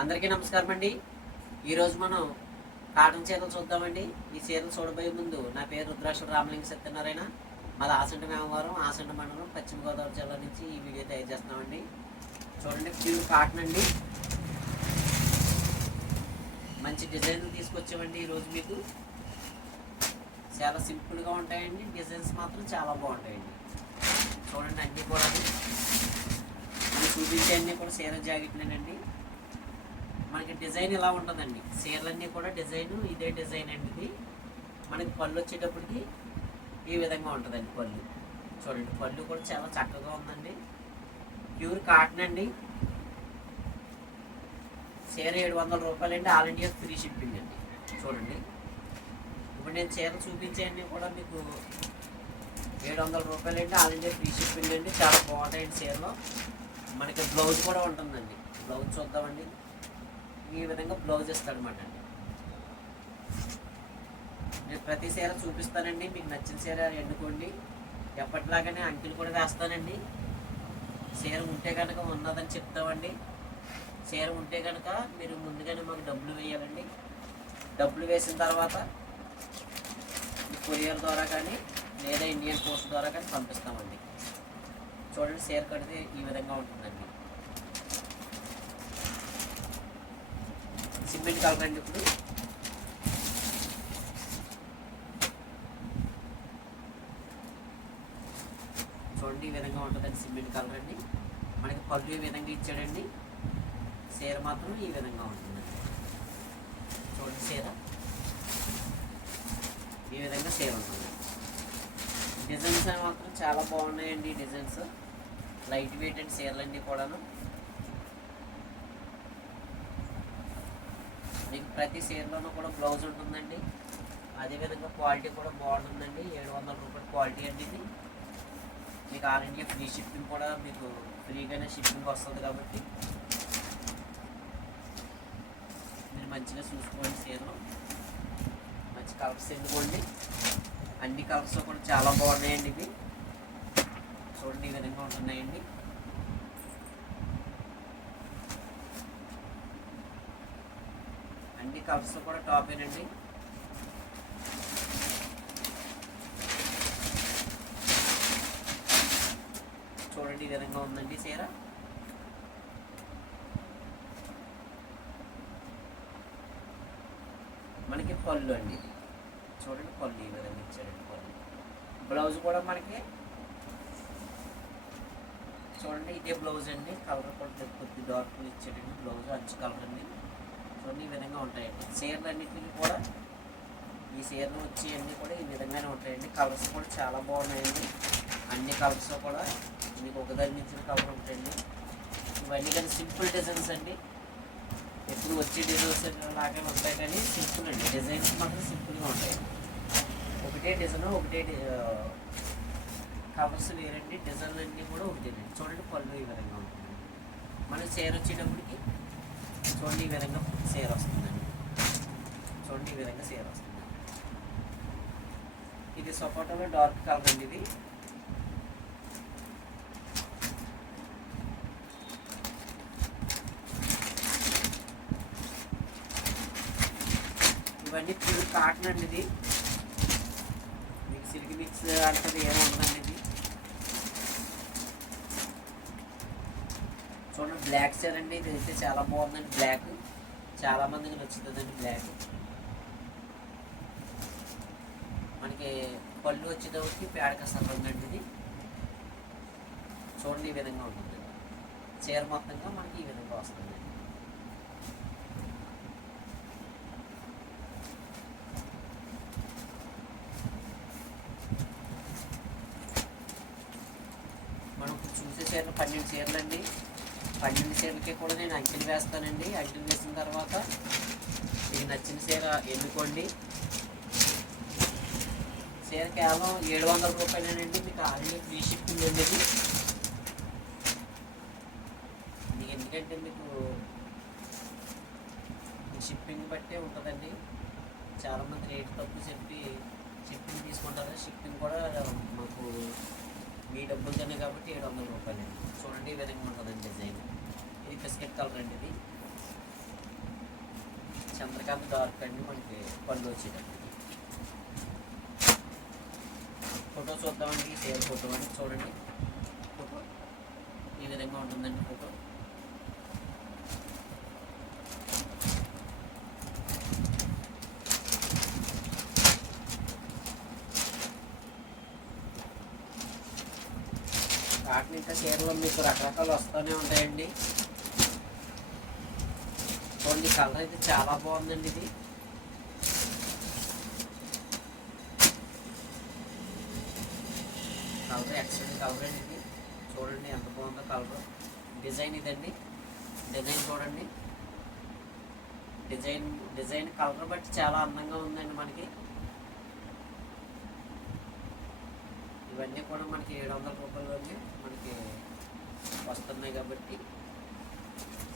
అందరికీ నమస్కారం అండి ఈరోజు మనం కాటన్ చీరలు చూద్దామండి. ఈ చీరలు చూడబోయే ముందు నా పేరు రుద్రాక్ష రామలింగ సత్యనారాయణ. మాది ఆసంట మేమవారం ఆసంట మండలం పశ్చిమ గోదావరి జిల్లా నుంచి ఈ వీడియో తయారు చేస్తున్నామండి చూడండి ప్యూర్ కాటన్ అండి. మంచి డిజైన్లు తీసుకొచ్చామండి ఈరోజు మీకు. చాలా సింపుల్గా ఉంటాయండి. డిజైన్స్ మాత్రం చాలా బాగుంటాయండి. చూడండి అన్నీ కూడా చూపించే అన్నీ కూడా చీర జాకెట్లేనండి మనకి డిజైన్ ఇలా ఉంటుందండి? చీరలన్నీ కూడా డిజైన్ ఇదే డిజైన్ అండి. ఇది మనకి పళ్ళు వచ్చేటప్పటికి ఈ విధంగా ఉంటుందండి పళ్ళు. చూడండి పళ్ళు కూడా చాలా చక్కగా ఉందండి. ప్యూర్ కాటన్ అండి. చీర ఏడు వందల రూపాయలు అండి. ఆల్ ఇండియా ఫ్రీ షిప్పింగ్ అండి. చూడండి. ఇప్పుడు నేను చీర చూపించేయండి కూడా మీకు. ఏడు వందల రూపాయలు అండి. ఆల్ ఇండియా ఫ్రీ షిప్పింగ్ అండి. చాలా బాగుంటాయండి చీరలో. మనకి బ్లౌజ్ కూడా ఉంటుందండి. బ్లౌజ్ చూద్దామండి. ఈ విధంగా బ్లౌజ్ ఇస్తాడనమాట అండి. నేను ప్రతి చీర చూపిస్తానండి మీకు నచ్చిన చీర ఎన్నుకోండి. ఎప్పటిలాగానే అంకెలు కూడా వేస్తానండి. చీర ఉంటే కనుక ఉన్నదని చెప్తామండి. చీర ఉంటే కనుక మీరు ముందుగానే మాకు డబ్బులు వేయాలండి. డబ్బులు వేసిన తర్వాత కొరియర్ ద్వారా కానీ లేదా ఇండియన్ పోస్ట్ ద్వారా కానీ పంపిస్తామండి. చూడండి చీర కడితే ఈ విధంగా ఉంటుందండి. సిమెంట్ కలర్ అండి ఇప్పుడు చూడండి ఈ విధంగా ఉంటుందండి సిమెంట్ కలర్ అండి. మనకి పళ్ళు ఈ విధంగా ఇచ్చాడండి? చీర మాత్రం ఈ విధంగా ఉంటుందండి. చూడండి చీర. ఈ విధంగా చీర ఉంటుంది. డిజైన్స్ మాత్రం చాలా బాగున్నాయండి డిజైన్స్. లైట్ వెయిట్ అండ్ చీరలు అన్నీ కూడాను. ప్రతి చీరలోనూ కూడా బ్లౌజ్ ఉంటుందండి. అదేవిధంగా క్వాలిటీ కూడా బాగుంటుందండి. ఏడు వందల రూపాయల క్వాలిటీ అండి ఇది. మీకు ఆల్ ఇండియా ఫ్రీ షిప్పింగ్ కూడా మీకు ఫ్రీగానే షిప్పింగ్ వస్తుంది కాబట్టి మీరు మంచిగా చూసుకోండి చీరలు మంచి కలర్స్ ఎన్నుకోండి అన్ని కలర్స్ కూడా చాలా బాగున్నాయండి ఇవి. చూడండి ఈ విధంగా ఉంటున్నాయండి. కప్స్ కలర్స్ కూడా టాపేనండి చూడండి ఈ విధంగా ఉందండి చీర. మనకి పళ్ళు అండి. ఇది చూడండి పళ్ళు ఈ విధంగా ఇచ్చాడండి పళ్ళు. బ్లౌజ్ కూడా మనకి చూడండి ఇదే బ్లౌజ్ అండి. కలర్ కూడా కొద్ది డార్క్ ఇచ్చాడండి బ్లౌజ్ అంచు కలర్ అండి. చూడండి ఈ విధంగా ఉంటాయండి. చీరలు అన్నిటికీ కూడా ఈ చీరలు వచ్చేవన్నీ కూడా ఈ విధంగానే ఉంటాయండి. కలర్స్ కూడా చాలా బాగున్నాయండి. అన్ని కలర్స్ కూడా మీకు ఒకదాని మించిన కలర్ ఉంటాయండి. ఇవన్నీ కానీ సింపుల్ డిజైన్స్ అండి. ఎప్పుడు వచ్చే డిజైన్స్ లాగే ఉంటాయి కానీ సింపుల్ అండి. డిజైన్స్ మాత్రం సింపుల్గా ఉంటాయి. ఒకటే డిజైన్ ఒకటే కవర్స్ వేరండి. డిజైన్లు అన్నీ కూడా ఒకటేనండి. చూడండి పళ్ళు ఈ విధంగా ఉంటుంది మన చీర వచ్చేటప్పటికి చూడండి ఈ విధంగా సేర్ వస్తుందండి చూడండి ఈ విధంగా సేర్ వస్తుంది ఇది సపోటాలో డార్క్ కలర్ అండి ఇది ఇవన్నీ ప్యూర్ కాటన్ అండి ఇది మీకు సిల్క్ మిక్స్ అంటది ఏమో ఉందండి ఇది చూడండి బ్లాక్ చీర అండి. ఇది అయితే చాలా బాగుందండి. బ్లాక్. చాలా మందికి నచ్చుతుందండి బ్లాక్. మనకి పళ్ళు వచ్చేటప్పటికి పేడక సర్వండి ఇది. చూడండి ఈ విధంగా ఉంటుంది. చీర మొత్తంగా మనకి ఈ విధంగా వస్తుంది మనం చూసే చీరలు పన్నెండు చీరలు అండి పన్నెండు చీరలకి కూడా నేను అంకెలు వేస్తానండి. అంకెలు వేసిన తర్వాత మీకు నచ్చిన చీర ఎన్నుకోండి. చీర కేవలం ఏడు వందల రూపాయలేనండి. మీకు ఆల్రెడీ ఫ్రీ షిప్పింగ్ అండి మీకు ఎందుకంటే మీకు షిప్పింగ్ బట్టే ఉంటుందండి. చాలామంది రేట్ తక్కువ చెప్పి షిప్పింగ్ తీసుకుంటారు. షిప్పింగ్ కూడా మాకు మీ డబ్బులతోనే కాబట్టి ఏడు వందల రూపాయలు. చూడండి ఈ విధంగా ఉంటుందండి డిజైన్ ఇది బిస్కెట్ కలర్ అండి ఇది. చంద్రకాంత్ డార్క్ అండి మనకి పళ్ళు వచ్చేటప్పుడు ఫోటో చూద్దామండి సేల్ ఫోటో అండి చూడండి. ఫోటో ఈ విధంగా ఉంటుందండి ఫోటో కాటన్ ఇంకా చీరలు మీకు రకరకాలు వస్తూనే ఉంటాయండి. చూడండి కలర్ అయితే చాలా బాగుందండి ఇది. కలర్ ఎక్సలెంట్ కలర్ అండి ఇది. చూడండి ఎంత బాగుందో కలర్. డిజైన్ ఇదండి. డిజైన్ చూడండి. డిజైన్ డిజైన్ కలర్ బట్టి చాలా అందంగా ఉందండి మనకి. ఇవన్నీ కూడా మనకి ఏడు వందల రూపాయలలోనే మనకి వస్తున్నాయి కాబట్టి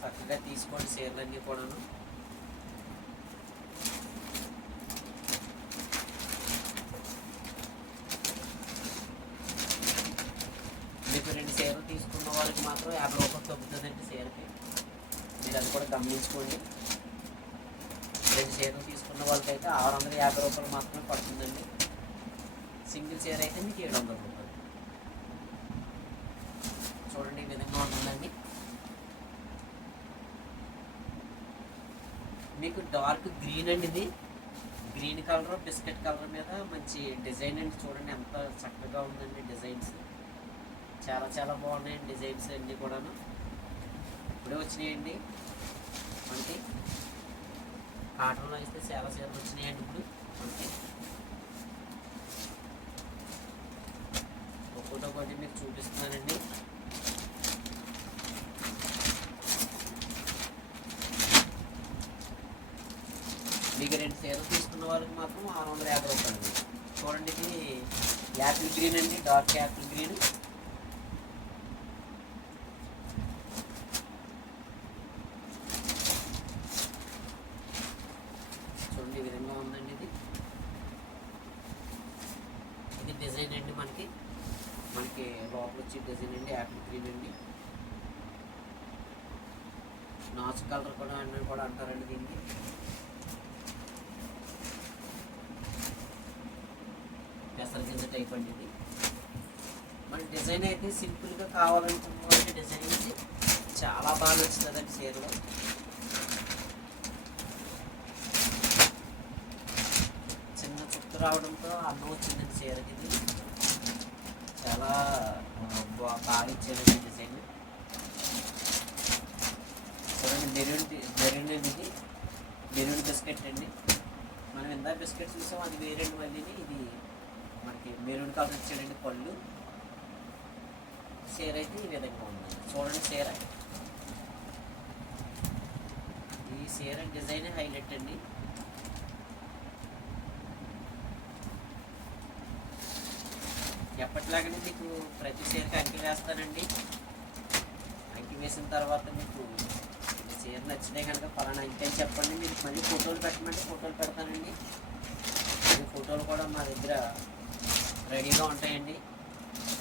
చక్కగా తీసుకోండి చీరలన్నీ కూడాను. మీకు రెండు చీరలు తీసుకున్న వాళ్ళకి మాత్రం యాభై రూపాయలు తగ్గుతుందండి చీరకి. మీరు అది కూడా గమనించుకోండి. రెండు చీరలు తీసుకున్న వాళ్ళకైతే ఆరు వందల యాభై రూపాయలు మాత్రమే పడుతుందండి. సింగిల్ చీర అయితే మీకు ఏడు వందల. రూపాయలు చూడండి ఈ విధంగా ఉంటుందండి మీకు డార్క్ గ్రీన్ అండి ఇది. గ్రీన్ కలర్ బిస్కెట్ కలర్ మీద మంచి డిజైన్ అండి చూడండి. ఎంత చక్కగా ఉందండి డిజైన్స్. చాలా చాలా బాగున్నాయండి డిజైన్స్ అన్నీ కూడాను. ఇప్పుడే వచ్చినాయండి. మనకి కాటన్లో అయితే చాలా చీరలు వచ్చినాయండి ఇప్పుడు. మనకి ఒక్కొక్కటి ఒకటి మీకు చూపిస్తున్నానండి. చీర తీసుకున్న వాళ్ళకి మాత్రం ఆరు వందల యాభై రూపాయలు అండి. చూడండి ఇది యాపిల్ గ్రీన్ అండి డార్క్ యాపిల్ గ్రీన్. చూడండి ఈ విధంగా ఉందండి ఇది. ఇది డిజైన్ అండి మనకి. మనకి లోపల వచ్చి డిజైన్ అండి యాపిల్ గ్రీన్ అండి. నాచు కలర్ కూడా అన్నీ కూడా అంటారండి దీనికి. టైప్ అండి ఇది మన డిజైన్ అయితే సింపుల్గా కావాలనుకున్న డిజైన్ అయితే చాలా బాగా నచ్చుతుందండి చీరలో. చిన్న చుట్టు రావడంతో అన్నం వచ్చిందండి చీరకి ఇది. చాలా బాగా ఇచ్చారండి డిజైన్ చూడండి మెరూన్ మెరూన్ అండి ఇది. మెరూన్ బిస్కెట్ అండి. మనం ఎంత బిస్కెట్ చూసాం అది వేరేంటి మళ్ళీ ఇది మనకి మెరూన్ కలర్ ఇచ్చాడండి పళ్ళు. చీర అయితే ఈ విధంగా ఉందండి చూడండి చీర. ఈ చీర డిజైన్ హైలైట్ అండి. ఎప్పటిలాగానే మీకు ప్రతి చీరకి అంకి వేస్తానండి. అంకి వేసిన తర్వాత మీకు చీర నచ్చితే కనుక పలానా అంకి అని చెప్పండి. మీకు మళ్ళీ ఫోటోలు పెట్టమంటే ఫోటోలు పెడతానండి. ఈ ఫోటోలు కూడా మా దగ్గర రెడీగా ఉంటాయండి.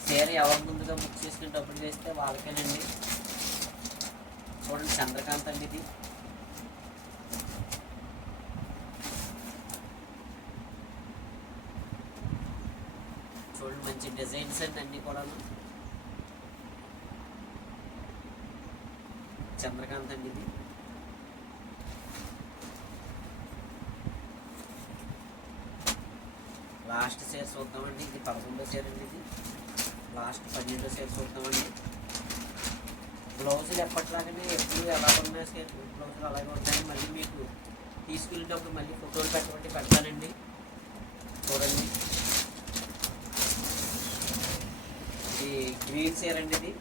చీర ఎవరు ముందుగా బుక్ చేసుకుని డబ్బులు చేస్తే వాళ్ళకేనండి. చూడండి చంద్రకాంత్ అండి ఇది. చూడండి మంచి డిజైన్స్ అండి అన్నీ కూడా చంద్రకాంత్ అండి ఇది. లాస్ట్ షేర్ చూద్దామండి. ఇది పదకొండో షేర్ అండి ఇది. లాస్ట్ పన్నెండో షేర్ చూద్దామండి. బ్లౌజులు ఎప్పటిలాగానే ఎప్పుడు ఎలా ఉన్నాయి షేర్ బ్లౌజులు అలాగే ఉంటాయి. మళ్ళీ మీకు తీసుకెళ్ళేటప్పుడు మళ్ళీ ఫోటోలు పెట్టమంటే పెడతానండి. చూడండి. ఇది గ్రీన్ షేర్ అండి ఇది.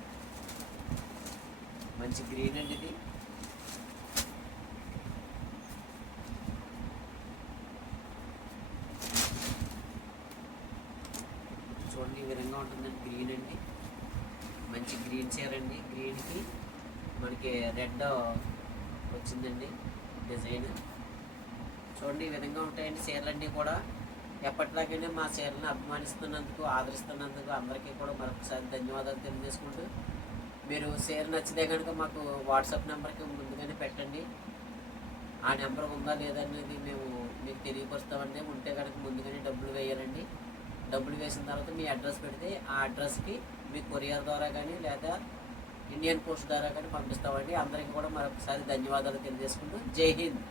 మంచి గ్రీన్ అండి ఇది చూడండి ఈ విధంగా ఉంటుందండి గ్రీన్ అండి మంచి గ్రీన్ చీర అండి గ్రీన్కి మనకి రెడ్ వచ్చిందండి డిజైన్. చూడండి ఈ విధంగా ఉంటాయండి చీరలన్నీ కూడా. ఎప్పటిలాగానే మా చీరలను అభిమానిస్తున్నందుకు ఆదరిస్తున్నందుకు అందరికీ కూడా మరొకసారి ధన్యవాదాలు తెలియజేసుకుంటూ మీరు చీర నచ్చితే కనుక మాకు వాట్సాప్ నెంబర్కి ముందుగానే పెట్టండి. ఆ నెంబర్ ఉందా లేదనేది మేము మీకు తెలియపరుస్తామండి. ఉంటే కనుక ముందుగానే డబ్బులు వేయాలండి. డబ్బులు వేసిన తర్వాత మీ అడ్రస్ పెడితే ఆ అడ్రస్కి మీ కొరియర్ ద్వారా కానీ లేదా ఇండియన్ పోస్ట్ ద్వారా కానీ పంపిస్తామండి. అందరికీ కూడా మరొకసారి ధన్యవాదాలు తెలియజేసుకుంటూ. జై హింద్.